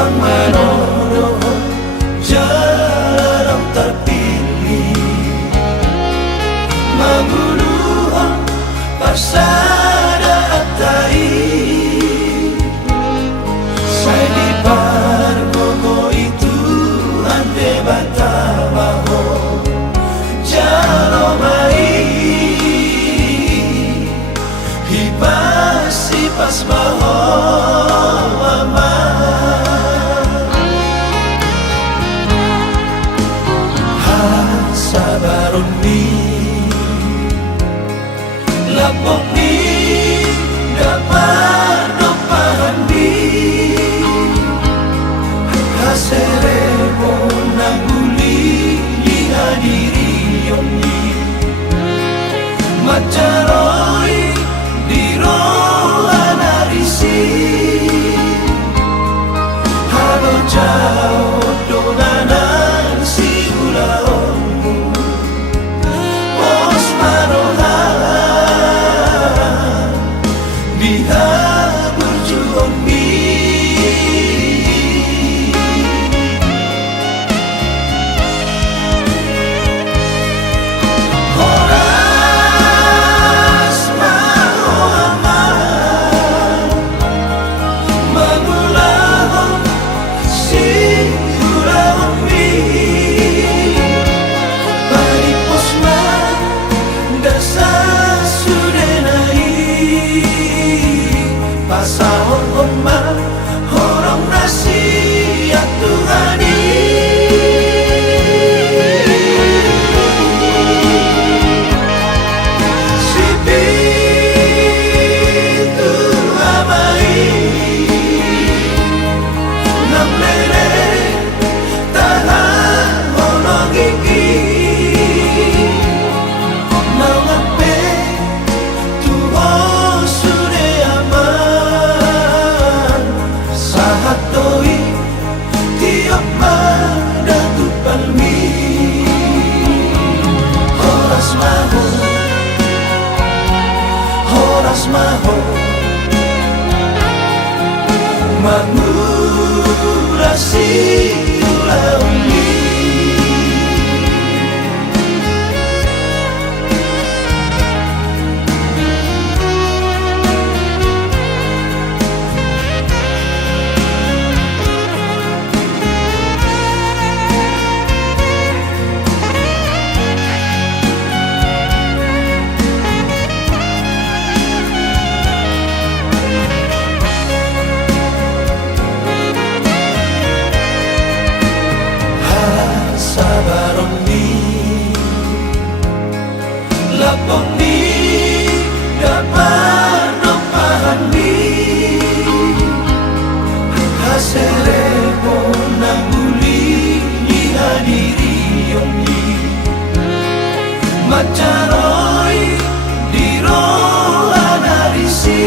Ang manoroon jarang terpilih, mabuluhan pasada at tayo. Say di pargogo itu ande batabaho jaro mai hibas ipas baho ama sabaron ni lapok ni dapat dopahan ni haseremo naguli dihadiri yoni macaroy diro anarisi halo jauh donanan si ulaon diha berjuang di horas maho aman magulahon si ulaon mi paripos man dasar pasahon omma horong nasi ya Tuhani si pintu amai nang lere tahan honong gigi mengape tuho hatoi tiap pada tu palmi horas maho mangurasi ulaumi sabaron ni lapok ni dapat dopahan ni haseremo naguli dihadiri yoni macaroy diro anarisi